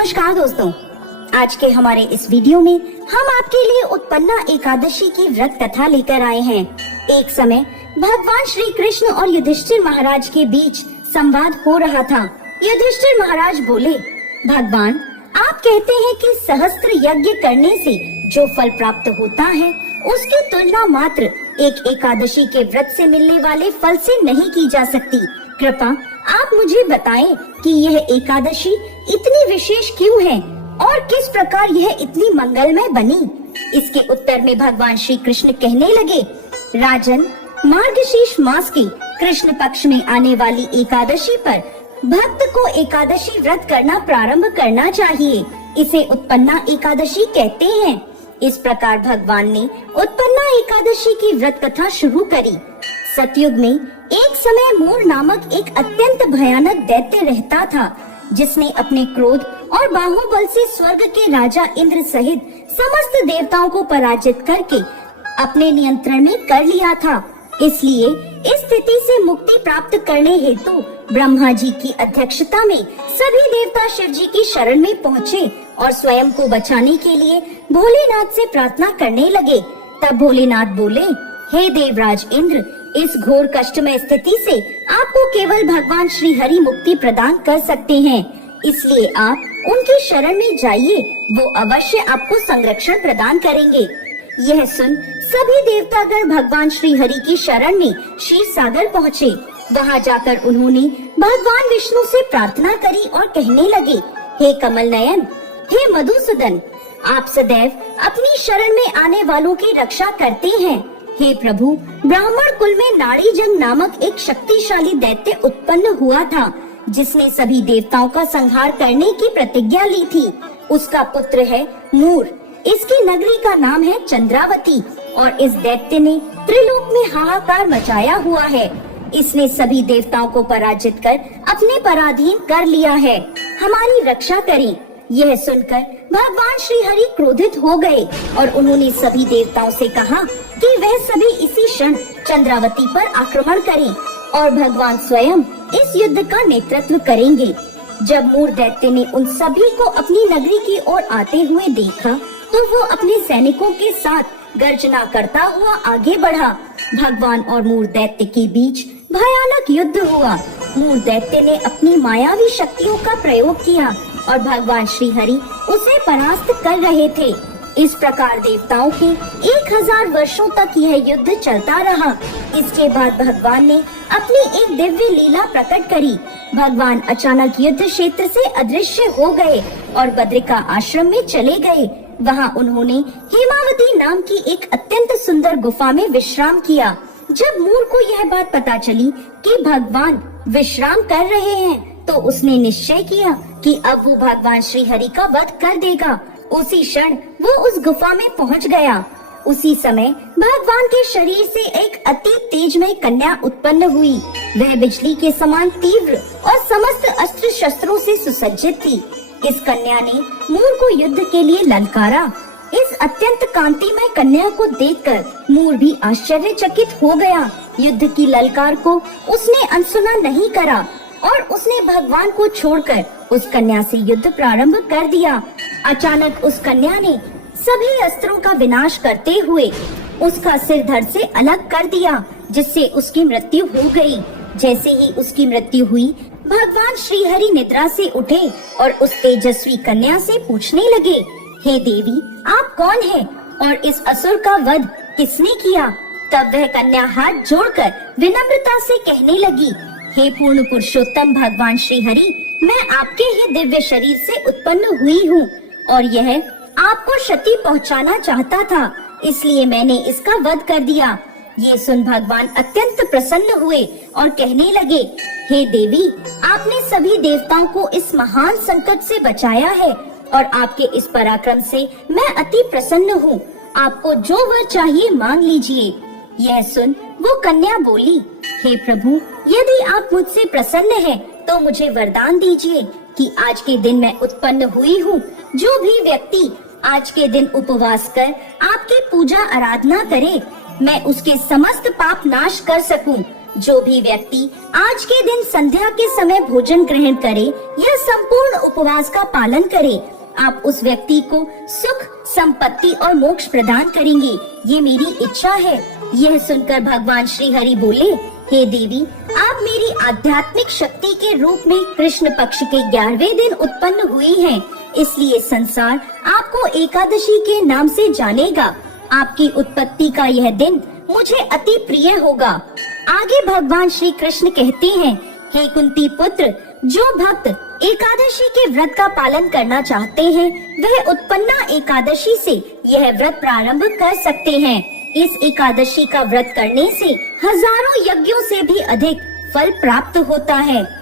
नमस्कार दोस्तों, आज के हमारे इस वीडियो में हम आपके लिए उत्पन्ना एकादशी की व्रत कथा लेकर आए हैं। एक समय भगवान श्री कृष्ण और युधिष्ठिर महाराज के बीच संवाद हो रहा था। युधिष्ठिर महाराज बोले, भगवान आप कहते हैं कि सहस्त्र यज्ञ करने से जो फल प्राप्त होता है उसकी तुलना मात्र एक एकादशी के व्रत से मिलने वाले फल से नहीं की जा सकती। कृपा आप मुझे बताएं कि यह एकादशी इतनी विशेष क्यों है और किस प्रकार यह इतनी मंगलमय बनी। इसके उत्तर में भगवान श्री कृष्ण कहने लगे, राजन, मार्गशीर्ष मास की कृष्ण पक्ष में आने वाली एकादशी पर भक्त को एकादशी व्रत करना प्रारंभ करना चाहिए। इसे उत्पन्ना एकादशी कहते हैं। इस प्रकार भगवान ने उत्पन्ना एकादशी की व्रत कथा शुरू करी। सतयुग में एक समय मूर नामक एक अत्यंत भयानक दैत्य रहता था, जिसने अपने क्रोध और बाहुबल से स्वर्ग के राजा इंद्र सहित समस्त देवताओं को पराजित करके अपने नियंत्रण में कर लिया था। इसलिए इस स्थिति से मुक्ति प्राप्त करने हेतु ब्रह्मा जी की अध्यक्षता में सभी देवता शिव जी की शरण में पहुँचे और स्वयं को बचाने के लिए भोलेनाथ से प्रार्थना करने लगे। तब भोलेनाथ बोले, हे देवराज इंद्र, इस घोर कष्टमय स्थिति से आपको केवल भगवान श्री हरि मुक्ति प्रदान कर सकते हैं। इसलिए आप उनकी शरण में जाइए, वो अवश्य आपको संरक्षण प्रदान करेंगे। यह सुन सभी देवतागण भगवान श्री हरि की शरण में क्षीर सागर पहुँचे। वहाँ जाकर उन्होंने भगवान विष्णु से प्रार्थना करी और कहने लगे, हे कमल नयन, हे मधुसूदन, आप सदैव अपनी शरण में आने वालों की रक्षा करते हैं। हे प्रभु, ब्राह्मण कुल में नाड़ीजंग नामक एक शक्तिशाली दैत्य उत्पन्न हुआ था, जिसने सभी देवताओं का संहार करने की प्रतिज्ञा ली थी। उसका पुत्र है मूर। इसकी नगरी का नाम है चंद्रावती और इस दैत्य ने त्रिलोक में हाहाकार मचाया हुआ है। इसने सभी देवताओं को पराजित कर अपने पराधीन कर लिया है। हमारी रक्षा करें। यह सुनकर भगवान श्री हरि क्रोधित हो गए और उन्होंने सभी देवताओं से कहा कि वह सभी इसी क्षण चंद्रावती पर आक्रमण करें और भगवान स्वयं इस युद्ध का नेतृत्व करेंगे। जब मूर दैत्य ने उन सभी को अपनी नगरी की ओर आते हुए देखा, तो वो अपने सैनिकों के साथ गर्जना करता हुआ आगे बढ़ा। भगवान और मूर दैत्य के बीच भयानक युद्ध हुआ। मूर दैत्य ने अपनी मायावी शक्तियों का प्रयोग किया और भगवान श्री हरि उसे परास्त कर रहे थे। इस प्रकार देवताओं के 1000 वर्षों तक यह युद्ध चलता रहा। इसके बाद भगवान ने अपनी एक दिव्य लीला प्रकट करी। भगवान अचानक युद्ध क्षेत्र से अदृश्य हो गए और बद्रिका आश्रम में चले गए। वहाँ उन्होंने हेमावती नाम की एक अत्यंत सुंदर गुफा में विश्राम किया। जब मूर को यह बात पता चली कि भगवान विश्राम कर रहे हैं, तो उसने निश्चय किया कि अब वो भगवान श्री हरि का वध कर देगा। उसी क्षण वो उस गुफा में पहुंच गया। उसी समय भगवान के शरीर से एक अति तेजमय कन्या उत्पन्न हुई। वह बिजली के समान तीव्र और समस्त अस्त्र शस्त्रों से सुसज्जित थी। इस कन्या ने मूर को युद्ध के लिए ललकारा। इस अत्यंत कांतिमय कन्या को देखकर मूर भी आश्चर्यचकित हो गया। युद्ध की ललकार को उसने अनसुना नहीं करा और उसने भगवान को छोड़कर उस कन्या से युद्ध प्रारंभ कर दिया। अचानक उस कन्या ने सभी अस्त्रों का विनाश करते हुए उसका सिर धड़ से अलग कर दिया, जिससे उसकी मृत्यु हो गई। जैसे ही उसकी मृत्यु हुई, भगवान श्री हरि निद्रा से उठे और उस तेजस्वी कन्या से पूछने लगे, हे देवी, आप कौन हैं और इस असुर का वध किसने किया? तब वह कन्या हाथ जोड़कर विनम्रता से कहने लगी, हे पूर्ण पुरुषोत्तम भगवान श्री हरि, मैं आपके ही दिव्य शरीर से उत्पन्न हुई हूँ और यह आपको क्षति पहुँचाना चाहता था, इसलिए मैंने इसका वध कर दिया। ये सुन भगवान अत्यंत प्रसन्न हुए और कहने लगे, हे देवी, आपने सभी देवताओं को इस महान संकट से बचाया है और आपके इस पराक्रम से मैं अति प्रसन्न हूँ। आपको जो वर चाहिए मांग लीजिए। यह सुन वो कन्या बोली, हे प्रभु, यदि आप मुझसे प्रसन्न हैं, तो मुझे वरदान दीजिए कि आज के दिन मैं उत्पन्न हुई हूँ। जो भी व्यक्ति आज के दिन उपवास कर आपकी पूजा आराधना करे, मैं उसके समस्त पाप नाश कर सकूं। जो भी व्यक्ति आज के दिन संध्या के समय भोजन ग्रहण करे या संपूर्ण उपवास का पालन करे, आप उस व्यक्ति को सुख, संपत्ति और मोक्ष प्रदान करेंगे। ये मेरी इच्छा है। यह सुनकर भगवान श्री हरि बोले, हे देवी, आप मेरी आध्यात्मिक शक्ति के रूप में कृष्ण पक्ष के 11वें दिन उत्पन्न हुई हैं, इसलिए संसार आपको एकादशी के नाम से जानेगा। आपकी उत्पत्ति का यह दिन मुझे अति प्रिय होगा। आगे भगवान श्री कृष्ण कहते हैं, हे कुंती पुत्र, जो भक्त एकादशी के व्रत का पालन करना चाहते हैं, वह उत्पन्ना एकादशी से यह व्रत प्रारंभ कर सकते हैं। इस एकादशी का व्रत करने से हजारों यज्ञों से भी अधिक फल प्राप्त होता है।